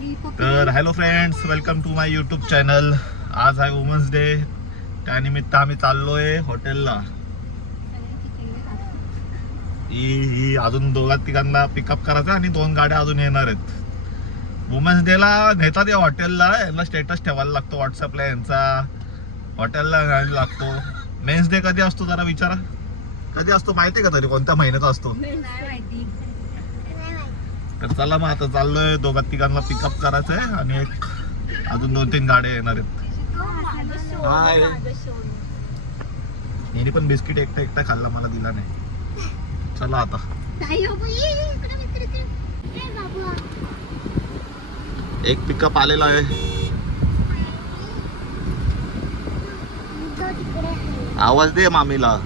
तर hello friends, welcome to my YouTube channel. आज आहे वुमन्स डे. त्यानिमित्त आम्ही चाललोय हॉटेलला. ही अजून दोघा तिघांना पिकअप करायचं आणि 2 गाड्या अजून येणार आहेत. वुमन्स डे ला नेतात या हॉटेलला. यांना स्टेटस ठेवायला लागतो व्हॉट्सअपला. यांचा हॉटेलला जायला लागतो. मेन्स डे कधी असतो जरा विचारा. कधी असतो माहिती का तरी? कोणत्या महिन्यात असतो? तर चला मग आता चाललोय. दोघा तिघांना पिकअप करायचंय आणि अजून 2-3 गाड्या येणार आहेत. हाय. हिने पण बिस्किट एकटा खाल्ला, मला दिला नाही. चला आता. एक पिकअप आलेला आहे. आवाज दे मामीला.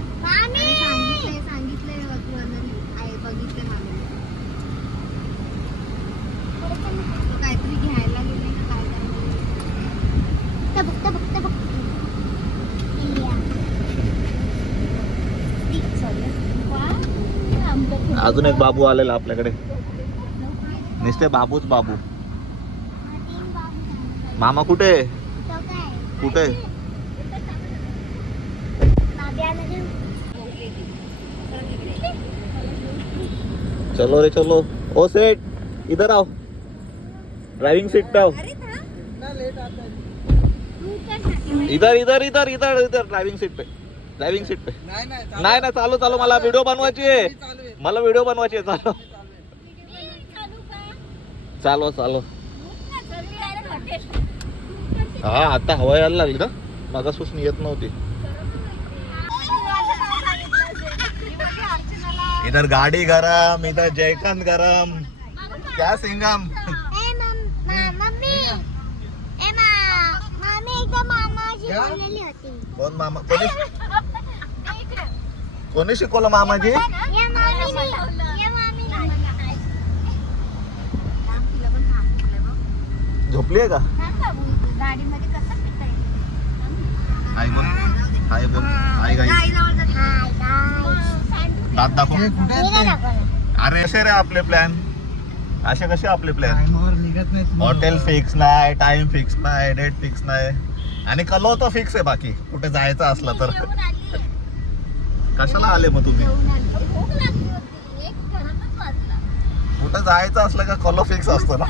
अजून एक बाबू आलेला आपल्याकडे. नुसते बाबूच बाबू. मामा कुठे कुठे? चलो रे चलो. ओ सेठ, इधर आओ. ड्राइविंग सीट पे आओ. इधर इधर इधर इधर इधर ड्राइविंग सीट पे. ड्राइविंग सीट पे. नाही नाही, चालू चालू. मला व्हिडिओ बनवायची आहे. मला व्हिडिओ बनवायची आहे. चालू चालू चालू. हा, आता हवा यायला लागली ना. मागासपासून येत नव्हती. इधर गाडी गरम, इधर जयकांत गरम. क्या सिंगम. कोण मामा? कोणी शिकवलं मामाजी? झोपली आहे का? आई बोल. आई बोल. आई गाई. दात दाखव. अरे असे रे आपले प्लॅन. असे कसे आपले प्लॅन? हॉटेल फिक्स नाही, टाइम फिक्स नाही, डेट फिक्स नाही. आणि कलो तर फिक्स आहे. बाकी कुठे जायचं असलं तर. कशाला आले मग तुम्ही? कुठं जायचं असलं का कलो फिक्स असतो ना.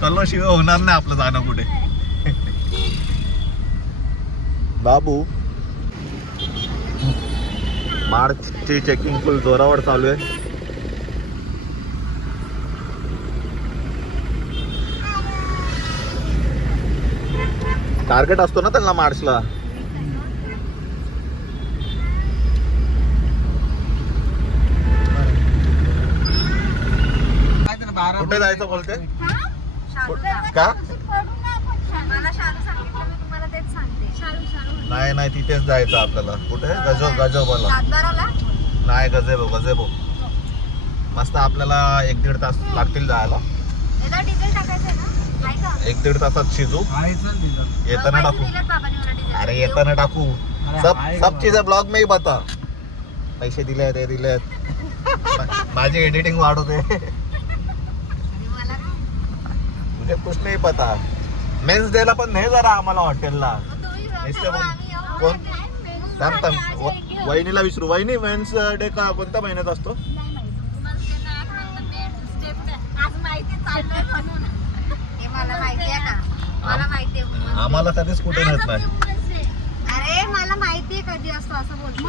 कलो शिवाय होणार नाही आपलं जाणं कुठे. बाबू, मार्चची चेकिंग फुल जोरावर चालू आहे. टार्गेट असतो ना त्यांना मार्चला. कुठे जायचं बोलते का? नाही नाही, तिथेच जायचं आपल्याला. कुठे? गजोबाला नाही, गजेबो. मस्त. आपल्याला 1-1.5 तास लागतील जायला. 1-1.5 तासात शिजू. येताना टाकू. अरे येताना टाकू. सब चीजें ब्लॉग में ही बता. पैसे दिले, ते दिलेत. माझी एडिटिंग वाढवते. मुझे कुछ नहीं पता. मेन्स डे ला पण नाही जरा आम्हाला हॉटेलला. कोण? वहिनीला विचारू. वहिनी, मेन्स डे का कोणत्या महिन्यात असतो? आम्हाला कधीच कुठे नेत नाही. अरे मला माहितीये कधी असतो असं बोलतो.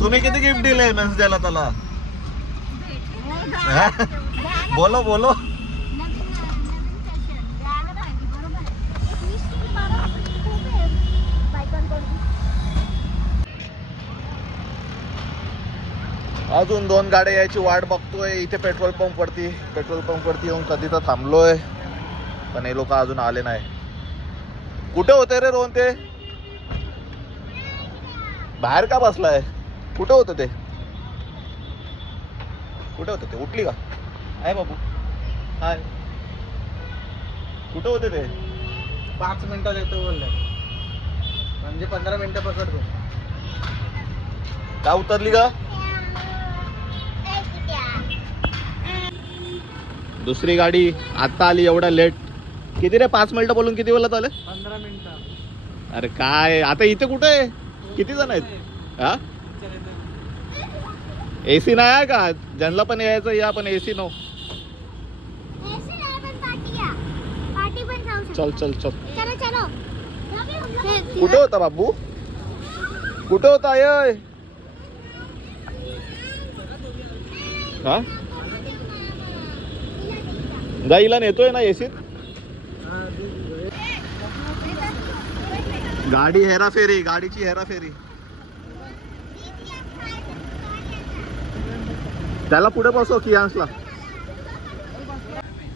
तुम्ही किती गिफ्ट दिले मेन्स डे ला त्याला? बोलो बोलो. अजून 2 गाड्या यायची वाट बघतोय. इथे पेट्रोल पंप वरती येऊन कधी तर थांबलोय, पण हे लोक अजून आले नाही. कुठे होते रे रोहन? ते बाहेर का बसलाय? कुठे होतं ते? उठली का? आहे बाबू. हाय. कुठे होते ते? 5 मिनिटात येतो बोलले, म्हणजे 15 मिनिटं पकडतो. का उतरली का? दुसरी गाडी आता आली एवढा लेट. किती रे 5 मिनिटं बोलून किती वेळात आले? 15 मिनिटं. अरे काय आता इथे कुठे आहे? किती जण आहेत? हा एसी नाही आहे का? ज्यांना पण यायचं या पण एसी नो. चल चल चल. कुठे होता बाबू? कुठे होता आय? हा गाईला नेतोय ना एसीत. गाडी हेराफेरी, गाडीची हेराफेरी. त्याला पुढे बसव कियांशला.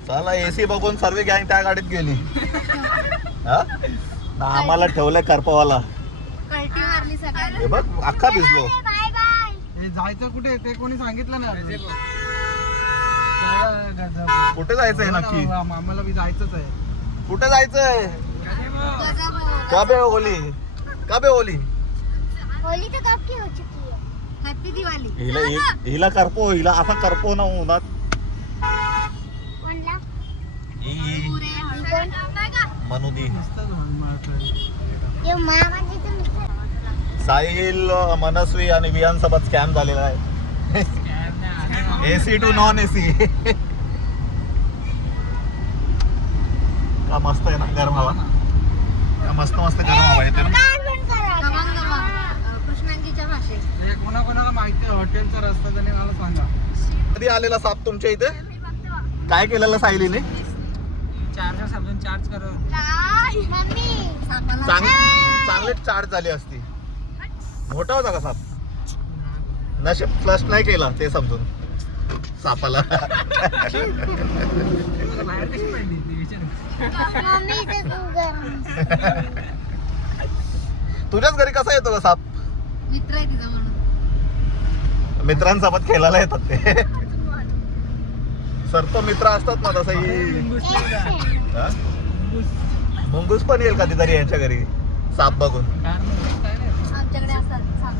चला एसी बघून सर्व गँग त्या गाडीत गेली. हा ना आम्हाला ठेवलंय करपावाला. कल्टी मारली सगळ्यांनी. हे बघ अख्खा भिजलो. Bye bye. हे जायचं कुठे ते कोणी सांगितलं ना. कुठे जायचंय नक्की? आम्हाला बी जायचंच आहे. कुठे जायचंय? कब है होली? कब है होली? होली तो कब की हो चुकी है. हैप्पी दिवाली. हिला करपो, हिला असा करपो ना उन्हात. कोणला? मनुदी ये मामाजी तुमचं. साहिल, मनस्वी आणि विहान सोबत स्कॅम झालेला आहे. AC to non AC. का मस्त आहे ना गरम हवा. का मस्त मस्त गरम हवा येते ना. कृष्णांजीच्या भाषेत. हे कोणाकोणाला माहिती आहे हॉटेलचा रस्ता त्याने मला सांगा. कधी आलेला साप तुमच्या इथे? काय केलेलं सायलीने? चार्जर समजून चार्ज करत. चांगलेच चार्ज झाली असती. मोठा होता का साप? नशीब फ्लश नाही केला ते समजून सापाला. बाहेर कशी पडली ती विचार. तुझ्याच घरी कसा येतो का साप? मित्र आहे तिचा म्हणून. मित्रांसोबत खेळायला येतात ते. सर्प मित्र असतात ना तसंही. हा? मुंगूस पण येईल कधीतरी यांच्या घरी साप बघून. आमच्याकडे असतात सांग.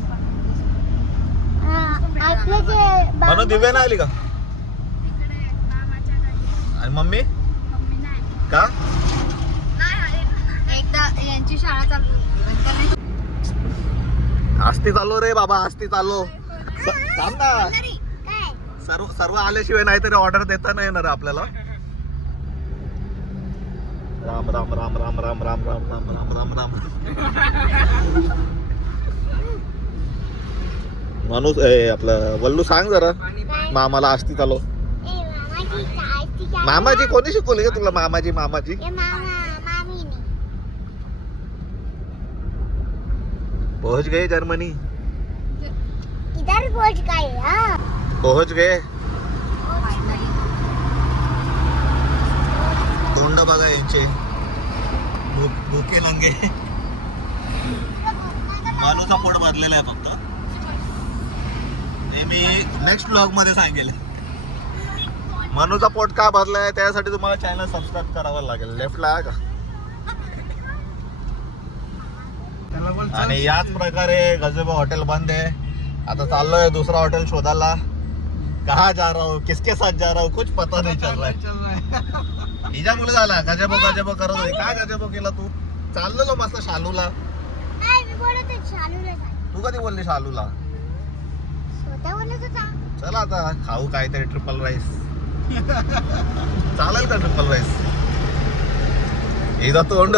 म्हणून दिव्या नाही आली का? आणि मम्मी का? एकदा यांची शाळा चालू. आस्ती चाललो रे बाबा, आस्ती चाललो. थांब ना. सर्व सर्व आल्याशिवाय नाहीतरी ऑर्डर देता नाही येणार आपल्याला. राम राम राम राम राम राम राम राम राम राम राम. माणूस आपलं वल्लू सांग जरा मामाला आस्ती चालव. मामाजी कोणी शिकवली का तुला? मामाजी मामाजी पहुंच गए जर्मनी. इधर पहुंच गए. पहुंच गए. तोंड बघा यांचे भूके नंगे. माणूचा पोट भरलेला आहे फक्त. हे मी नेक्स्ट ब्लॉग मध्ये सांगेल. मनूचा पोट का भरलाय त्यासाठी तुम्हाला चॅनल सबस्क्राईब करावं लागेल. लेफ्टला आहे का? आणि याच प्रकारे गजबो हॉटेल बंद आहे. आता चाललोय दुसरा हॉटेल शोधायला. कहा जा रहा हूँ, किसके साथ जा रहा हूँ, कुछ पता नहीं चल रहा है. हिजा मुलं झाला गजबो गजबो करत होते. काय गजबो केला तू? चाललेलो मस्त शालूला. तू कधी बोलली शालूला? चला आता खाऊ काहीतरी ट्रिपल राईस. चालेल का ट्रिपल राईस? हिचा तोंड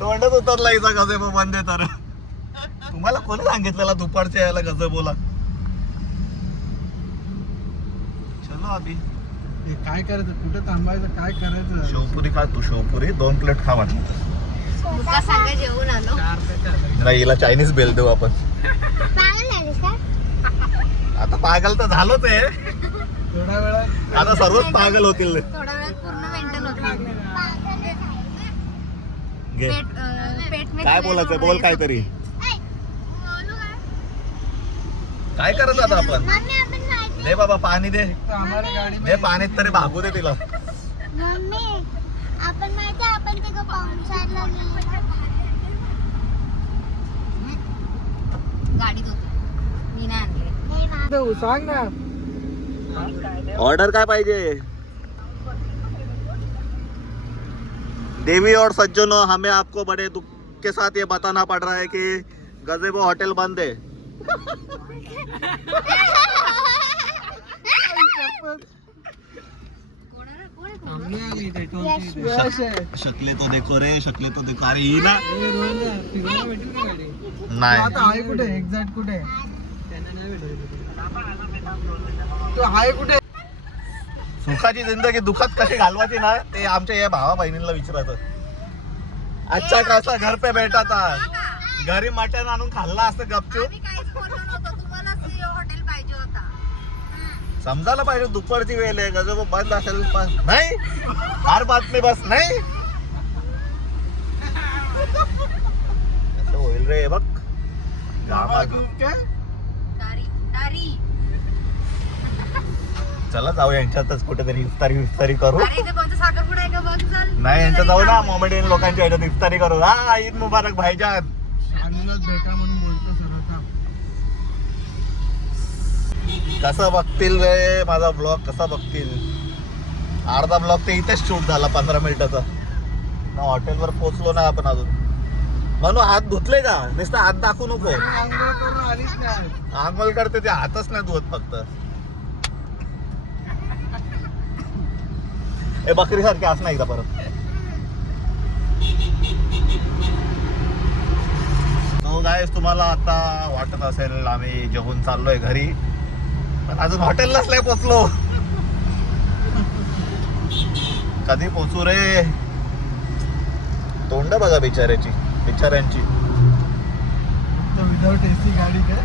तोंडच उतरला हिचा गजबो बंद आहे तर. तुम्हाला कोणी सांगितलेला दुपारच्या यायला गजबोला? चलो अभि काय करायचं, कुठे थांबायचं, काय करायचं? शेवपुरी खा तू. शेवपुरी 2 प्लेट खा म्हटलं. तुका सांगा जेवून आलो. नाही हिला चायनीज बेल देऊ आपण. आता पागल तर झालोच आहे. थोड्या वेळात आता सर्वच पागल होतील. थोड्या वेळात पूर्ण मेंटल होते. घे. पेट में काय बोलायचं बोल काहीतरी. काय करायचं आता आपण? दे बाबा पाणी दे. आम्हाला गाडी दे पाणीत तरी भागू दे तिला. मम्मी आपण माहिती आपण ते पाहुणचारला गेलो. गाडीत होती, मी नाही आणले. सांग ना. ऑर्डर काय पाहिजे? देवी और सज्जनों, हमें आपको बड़े दुख के साथ ये बताना पड़ रहा है कि गजेबो होटल बंद है. शकले तो देखो रे, शकले तो देखो. अरे ही ना नाही, आता आहे कुठे एक्झॅक्ट कुठे तो आहे कुठे? सुखाची जिंदगी दुःखात कशी घालवायची ना ते आमच्या या भावा बहिणींना विचारायचं. अच्छा कसा घर पे बैठा था, घरी मटण आणून खाल्ला असतं गपचूप. आम्ही काहीच बोललो नव्हतो, तुम्हालाच हॉटेल पाहिजे होता. समजायला पाहिजे दुपारची वेळ आहे, गजब बंद असेल पण नाही. हर बातमी बस नाही. कसं होईल रे बघ गावात. दारी दारी. चला जाऊ यांच्यातच कुठेतरी इफ्तारी करू. अरे इथे कोणतं साखरपुडा आहे का बघ चल. नाही यांच्या जाऊ ना मोमेडियन लोकांच्या ह्याच्यात इफ्तारी करू. हा ईद मुबारक भाईजान. शालूलाच भेटा म्हणून बोलतो सर आता. कसं बघतील रे माझा ब्लॉग, कसा बघतील. अर्धा ब्लॉग ते इथेच शूट झाला 15 मिनिटाचा ना. हॉटेलवर पोहोचलो ना आपण अजून. म्हणून हात धुतले का? नुसतं हात दाखवू नको. आंघोळ करून आलीच नाही. आंघोळ करते ते हातच नाही धुवत फक्त. ए बकरी सारखे असं नाही एकदा परत. तो गायस तुम्हाला आता वाटत असेल आम्ही जेवून चाललोय घरी, पण अजून हॉटेललाच नाही पोचलो. कधी पोचू रे. तोंड बघा बिचाऱ्यांची. तो विदाउट एसी गाडी काय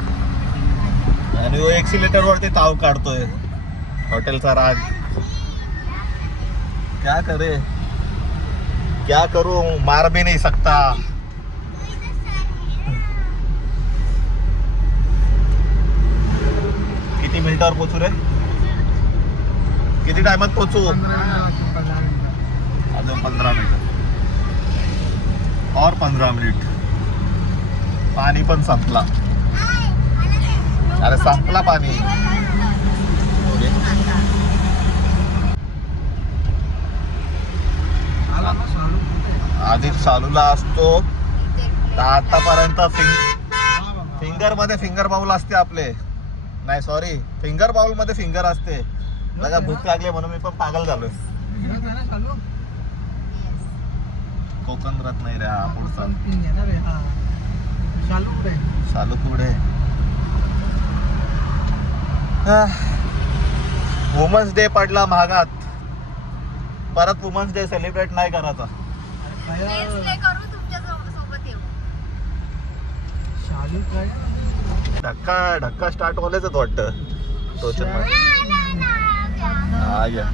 आणि तो एक्सिलेटर वरती ताव काढतोय. हॉटेलचा राग. क्या करे, क्या करू, मार भी नहीं सकता. किती मिनिटावर पोचू रे? किती टायमात पोचू? 15 मिनिट. अजून 15 मिनिट और 15 मिनिट. पाणी पण संपला. अरे संपला पाणी. आला ना शालू कुठे? आधी चालूला असतो तर आतापर्यंत हा बाबा. फिंगर मध्ये फिंगर बाउल असते आपले. नाही सॉरी, फिंगर बाउल मध्ये फिंगर असते. लगा भूक लागली म्हणून मी पण पागल झालोय. इकडंच आहे ना शालू? कोकण रत्न नाही रे हा पुढचा. पिन घेणार आहे हा. शालू कुठे? चालू पुढे. वुमन्स डे पडला महागात. परत वुमन्स डे सेलिब्रेट नाही करायचा. Next day करू तुमच्या सोबत येऊ. शालू काय? ढक्का स्टार्ट होलेच वाटतं. टोचन हा घ्या.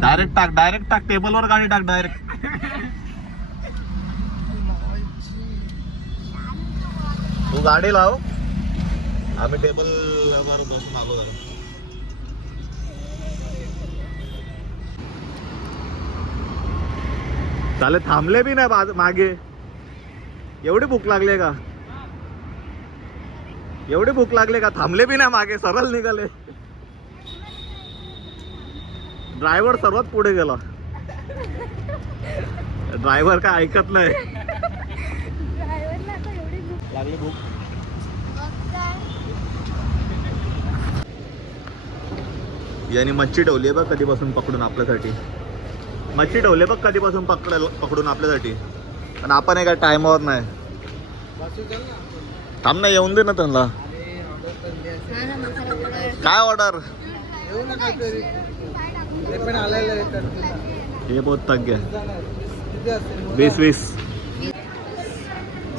डायरेक्ट टाक टेबलवर गाडी टाक डायरेक्ट. तू गाडी लाव, आम्ही टेबल वर बसून आलो. चाले थांबले बी नाही मागे. एवढी भूक लागले का? थांबले बी नाही मागे, सरळ निघाले. ड्रायव्हर सर्वात पुढे गेला. ड्रायव्हर काय ऐकत नाही. लागली भूक. याने मच्छी ठेवली बघ कधीपासून पकडून आपल्यासाठी. पकडून आपल्यासाठी. आणि आपण एका टायमावर नाही. बसू चल ना. थांब ना, येऊन दे ना त्यांना. अरे ऑर्डर तर द्यायचं. हा ना, मसाला वडा. काय ऑर्डर? येऊ ना काहीतरी. ते पण आलेलं आहे तर तुला. हे बहुत तक गया. जाणार. किती असेल? 20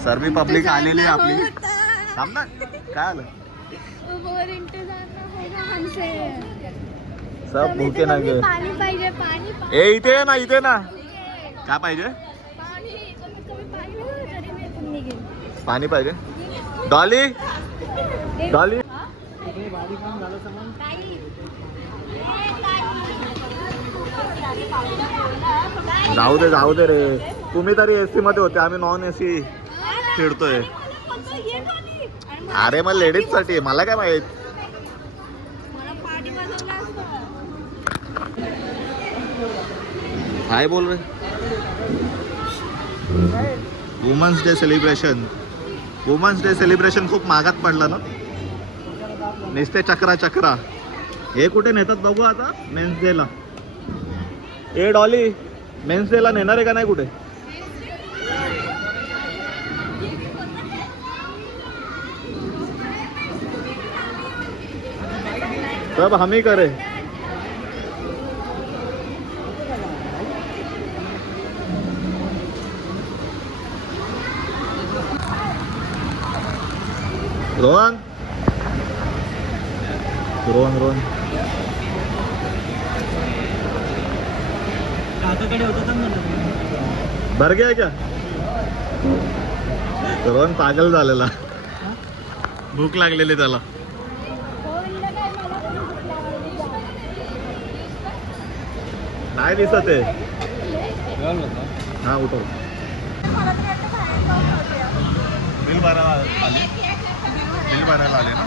सर्वी पब्लिक आलेली आहे आपली. थांब ना, काय आलं? सब भूके ना ग. पाणी पाहिजे, पाणी ए इथे ये ना, इथे ना. काय पाहिजे? पाणी कमीत कमी पाणी तरी मी पण निघेल. पाणी पाहिजे. डॉली तिकडे भारी काम झालं तर मग. जाऊ दे रे. तुम्ही तरी एसी मध्ये होते, आम्ही नॉन एसी. चिडतोय. अरे मग लेडीज साठी मला काय माहित. हाय बोल रे. Women's day celebration. Women's day celebration खूप महागात पडलं ना. नुसते चक्रा चक्रा. हे कुठे नेतात बघू आता मेन्स डे ला. ए डॉली मेन्स डे ला नेणार आहे का नाही कुठे. सब हमी करे. रोहन रोहन रोहन भर गया क्या. रोहन पागल झालेला. भूक लागलेली त्याला. नाही दिसत आहे. हा उठव. बिल भरायला आले. बिल भरायला आले ना.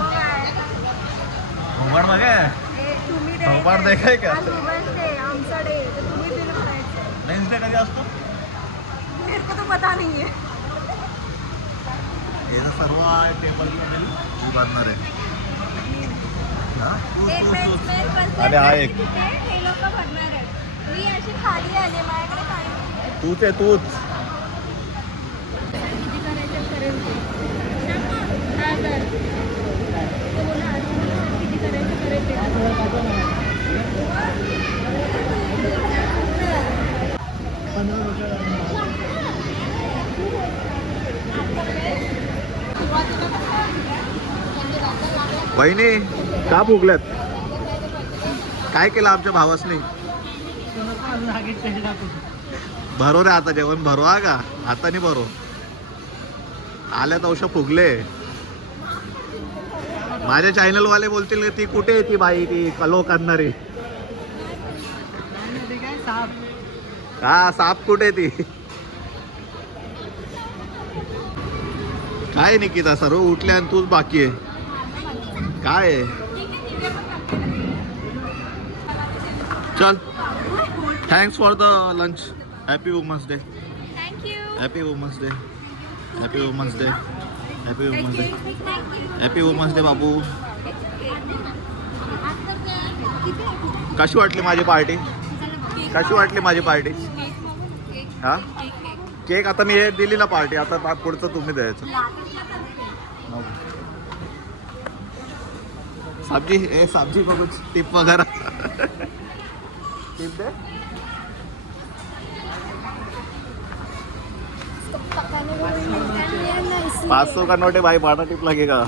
होमवर्क मागे होमवर्क देखाय का. मेन्स डे कधी असतो. मेरे को तो पता नहीं है. हे सर्व टेबल भरणार आहे. अरे हा एक हे लोक भरणार आहेत. मी अशी खाली आले माझ्याकडे काय. तूच आहे तूच. वहिनी का भुगल्यात. काय केलं आमच्या भावासनी. भरो रे आता जेवण भरो. हा का हाताने भरो. आल्या तवशा फुगले. माझ्या चॅनल वाले बोलतील ती कुठे आहे ती बाई ती कलो करणारी. हा साप कुठे ती. काय निकिता सर्व उठले आणि तूच बाकी आहे. काय आहे. चल thanks for the lunch. Happy women's day. Happy women's day. Happy women's day. Happy women's day. Happy women's day बाबू. कशी वाटली माझी पार्टी. कशी वाटली माझी पार्टी. हा केक आता मी हे दिली ना पार्टी. आता पुढचं तुम्ही द्यायचं. सब्जी ए सब्जी बघू टिप वगैरे. टिप दे. $500 का नोट है भाई. बाटा टिप लगेगा.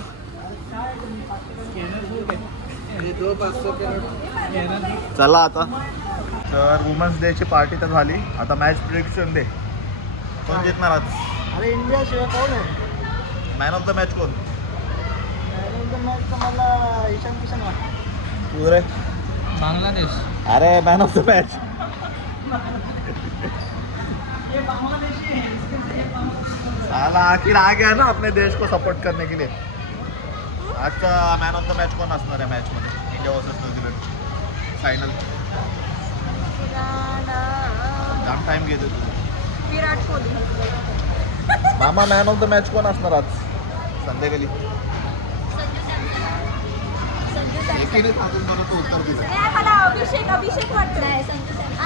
चला आता तर वुमन्स डे ची पार्टी तर झाली. आता मॅच प्रिडिक्शन दे. कोण जिंकणार आज. अरे इंडिया शिवाय कोण आहे. मॅन ऑफ द मॅच कोण. मॅन ऑफ द मॅच तर मला ईशान किशन वाटतं. तू रे. बांगलादेश. अरे मैन ऑफ द मैच. साला आखिर आ गया ना अपने देश को सपोर्ट करने के लिए. आजचा मॅन ऑफ द मॅच कोण असणार आहे मॅच मध्ये. India versus New Zealand final. जाम टाइम घेतो तू. विराट कोहली. मामा मॅन ऑफ द मॅच कोण असणार आज संध्याकाळी. एकीने सांगून मला तू उत्तर दिलं. मला अभिषेक वाटतंय.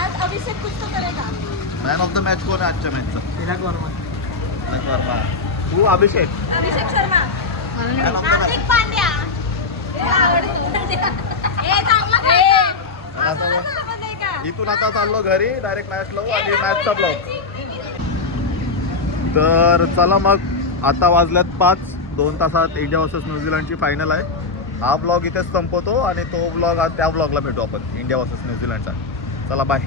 आज अभिषेक कुछ तो करेगा. मॅन ऑफ द मॅच कोण आहे आजच्या मॅचचा. तिलक वर्मा. तू Abhishek Sharma. Man of the match. Hardik Pandya. इथून आता चाललो घरी डायरेक्ट मॅच लावू आणि मॅचचा ब्लॉग. तर चला मग आता वाजल्यात 5. 2 तासात इंडिया वर्सेस न्यूझीलंडची फायनल आहे. हा ब्लॉग इथेच संपवतो आणि तो ब्लॉग त्या ब्लॉगला भेटू आपण इंडिया वर्सेस न्यूझीलंडचा. चला बाय.